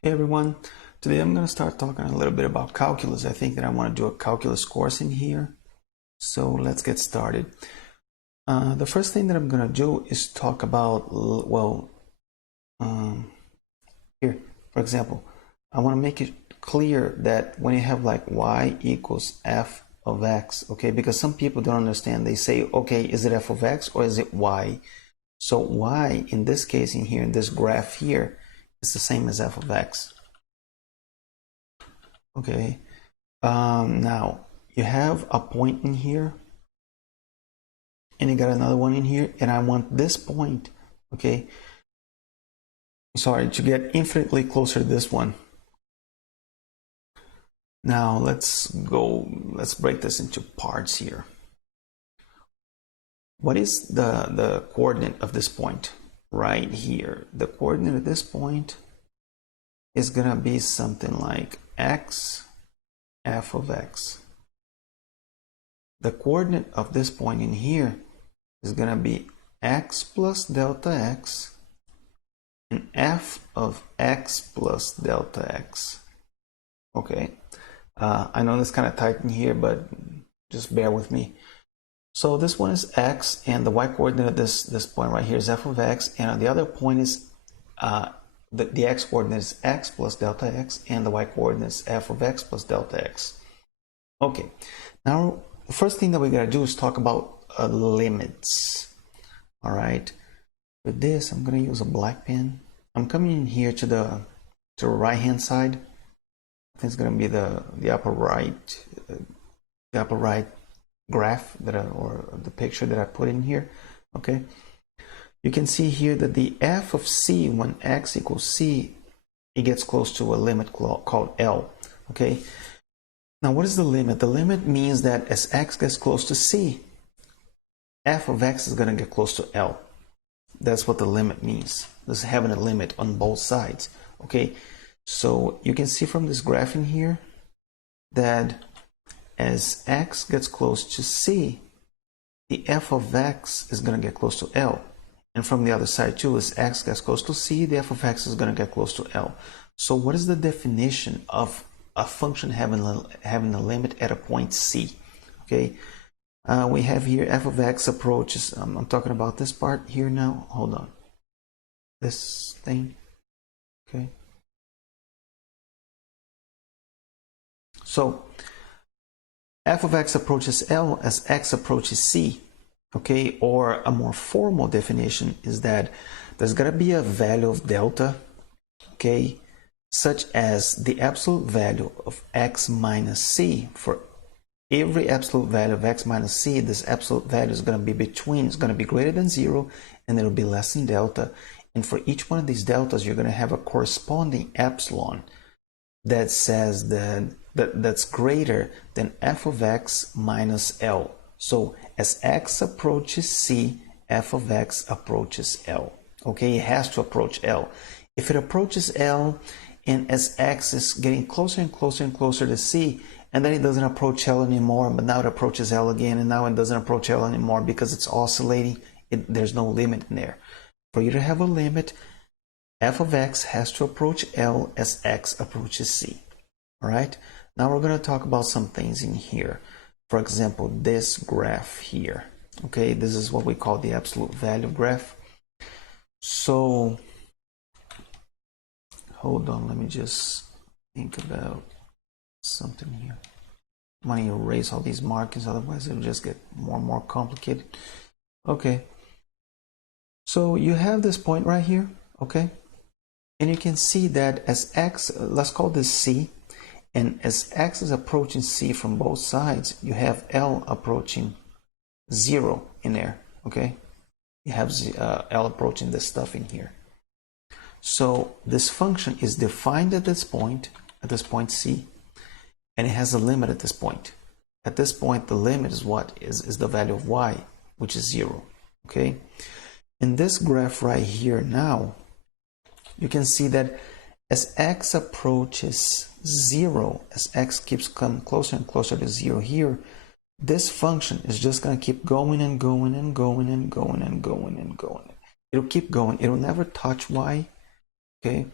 Hey everyone, today I'm going to start talking a little bit about calculus. I think that I want to do a calculus course in here. So let's get started. The first thing that I'm going to do is talk about, here, for example, I want to make it clear that when you have like y equals f of x, okay, because some people don't understand. They say, okay, is it f of x or is it y? So y, in this case in here, in this graph here, is the same as f of x. Okay, now you have a point in here and you got another one in here, and I want this point, okay, sorry, to get infinitely closer to this one. Now let's break this into parts here. What is the coordinate of this point? Right here, the coordinate of this point is gonna be something like x f of x. The coordinate of this point in here is going to be x plus delta x and f of x plus delta x. Okay, I know it's kind of tight in here, but just bear with me. So this one is x, and the y coordinate of this point right here is f of x, and the other point is the x coordinate is x plus delta x, and the y coordinate is f of x plus delta x. Okay, now the first thing that we gotta do is talk about limits. All right, with this I'm gonna use a black pen. I'm coming in here to the right hand side. I think it's gonna be the upper right graph or the picture that I put in here. Okay, you can see here that the f of c, when x equals c, it gets close to a limit called L. Okay, now what is the limit? The limit means that as x gets close to c, f of x is going to get close to L. That's what the limit means. This is having a limit on both sides. Okay, so you can see from this graph in here that as x gets close to c, the f of x is going to get close to L. And from the other side too, as x gets close to c, the f of x is going to get close to L. So what is the definition of a function having a limit at a point c? Okay, we have here f of x approaches, I'm talking about this part here now, hold on, this thing, okay. So f of x approaches L as x approaches c, okay, or a more formal definition is that there's got to be a value of delta, okay, such as the absolute value of x minus c. For every absolute value of x minus c, this absolute value is going to be it's going to be greater than 0, and it'll be less than delta. And for each one of these deltas, you're going to have a corresponding epsilon that says that's greater than f of x minus L. So as x approaches c, f of x approaches L. Okay, it has to approach L. If it approaches L, and as x is getting closer and closer and closer to c, and then it doesn't approach L anymore, but now it approaches L again, and now it doesn't approach L anymore because it's oscillating, there's no limit in there. For you to have a limit, f of x has to approach L as x approaches c. All right, now we're going to talk about some things in here. For example, this graph here. Okay, this is what we call the absolute value graph. So hold on, let me just think about something here. I'm going to erase all these markings, otherwise it'll just get more and more complicated. Okay, so you have this point right here, okay, and you can see that as x, let's call this c, and as x is approaching c from both sides, you have L approaching 0 in there, okay, you have L approaching this stuff in here. So this function is defined at this point c, and it has a limit at this point. At this point, the limit is what? Is the value of y, which is 0. Okay? In this graph right here now, you can see that as x approaches 0, as x keeps coming closer and closer to 0 here, this function is just going to keep going and going and going and going and going and going. It'll keep going. It'll never touch y. Okay?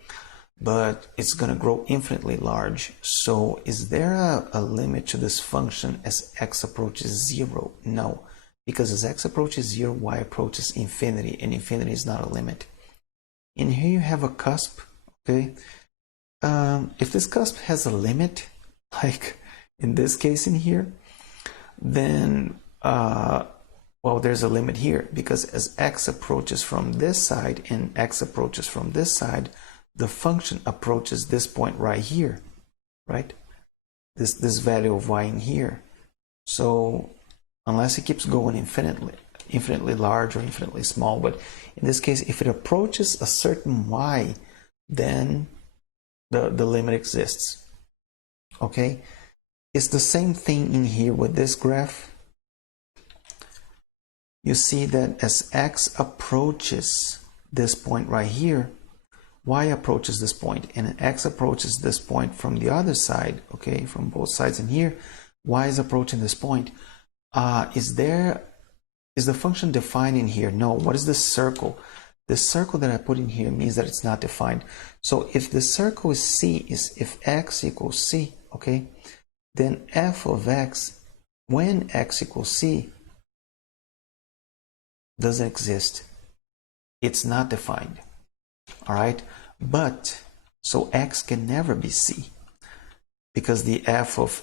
but it's going to grow infinitely large. So is there a limit to this function as x approaches 0? No, because as x approaches 0, y approaches infinity, and infinity is not a limit. And here you have a cusp, okay? If this cusp has a limit, like in this case in here, then, well, there's a limit here, because as x approaches from this side and x approaches from this side, the function approaches this point right here, right? This value of y in here. So unless it keeps going infinitely large or infinitely small, but in this case, if it approaches a certain y, then the limit exists. Okay? It's the same thing in here with this graph. You see that as x approaches this point right here, y approaches this point, and x approaches this point from the other side, okay, from both sides in here, y is approaching this point. Is the function defined in here? No. What is this circle? The circle that I put in here means that it's not defined. So if the circle is C, is if x equals C, okay, then f of x, when x equals C, doesn't exist. It's not defined. All right, but so x can never be C, because the f of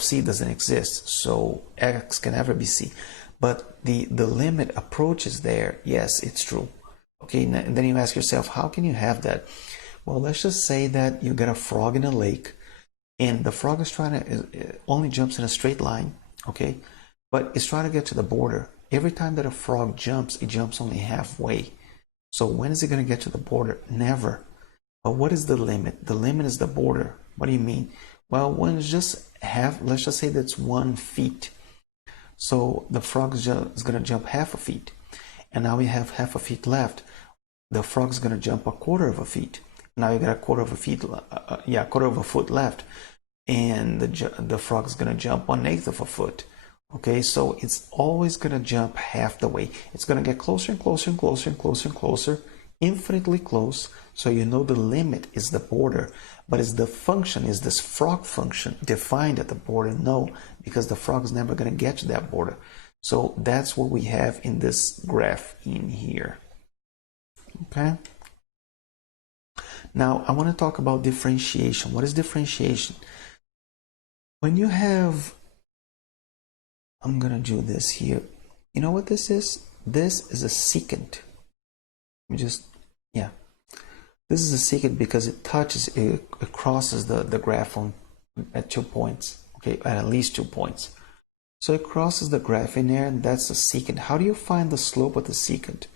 C doesn't exist, so x can never be C. But the limit approaches there. Yes, it's true. Okay, and then you ask yourself, how can you have that? Well, let's just say that you get a frog in a lake, and the frog is trying to only jumps in a straight line, okay, but it's trying to get to the border. Every time that a frog jumps, it jumps only halfway. So when is it going to get to the border? Never. But what is the limit? The limit is the border. What do you mean? Well, when it's just let's just say that's 1 feet. So the frog is going to jump half a feet. And now we have half a feet left. The frog is going to jump a quarter of a feet. Now you got a quarter of a foot left. And the frog is going to jump 1/8 of a foot. Okay, so it's always going to jump half the way. It's going to get closer and closer and closer and closer and closer, infinitely close. So you know the limit is the border. But is the function, is this frog function defined at the border? No, because the frog is never going to get to that border. So that's what we have in this graph in here. Okay. Now I want to talk about differentiation. What is differentiation? When you have, I'm going to do this here. You know what this is? This is a secant. This is a secant because it touches, it crosses the graph at 2 points. Okay, at least 2 points. So it crosses the graph in there, and that's the secant. How do you find the slope of the secant?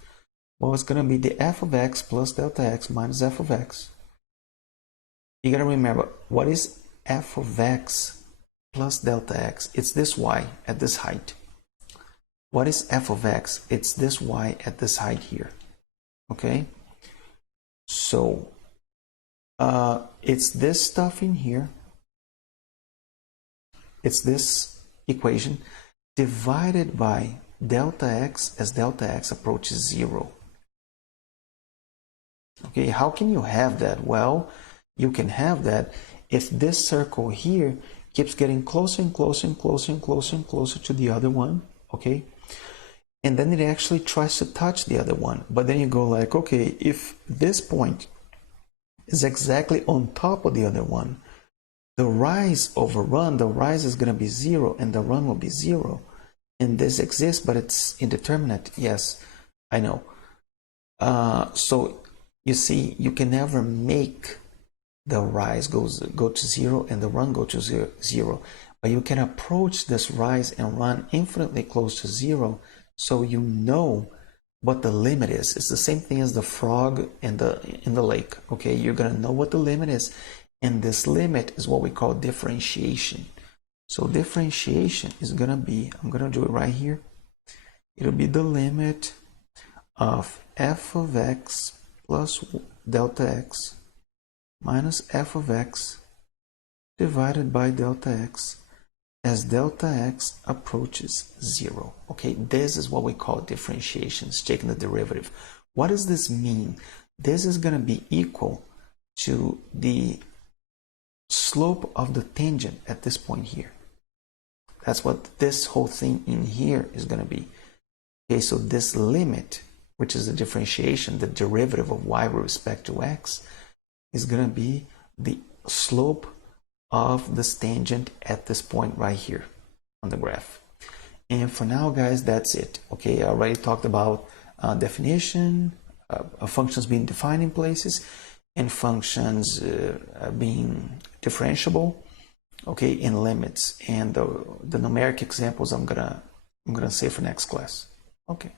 Well, it's going to be the f of x plus delta x minus f of x. You got to remember, what is f of x plus delta x? It's this y at this height. What is f of x? It's this y at this height here. Okay? So, it's this stuff in here. It's this equation divided by delta x as delta x approaches 0. Okay, how can you have that? Well, you can have that if this circle here keeps getting closer and closer and closer and closer and closer to the other one, okay? And then it actually tries to touch the other one. But then you go like, okay, if this point is exactly on top of the other one, the rise over run, the rise is going to be 0 and the run will be 0. And this exists, but it's indeterminate. Yes, I know. So you see, you can never make the rise go to 0 and the run go to 0. But you can approach this rise and run infinitely close to 0, so you know what the limit is. It's the same thing as the frog in the lake. Okay, you're gonna know what the limit is, and this limit is what we call differentiation. So differentiation is gonna be, I'm gonna do it right here. It'll be the limit of f of x plus delta x minus f of x divided by delta x as delta x approaches 0. Okay, this is what we call differentiation. It's taking the derivative. What does this mean? this is going to be equal to the slope of the tangent at this point here. That's what this whole thing in here is going to be. Okay, so this limit, which is the differentiation, the derivative of y with respect to x, is going to be the slope of this tangent at this point right here on the graph. And for now, guys, that's it. Okay, I already talked about definition, functions being defined in places, and functions being differentiable, okay, in limits. And the numeric examples I'm gonna save for next class. Okay.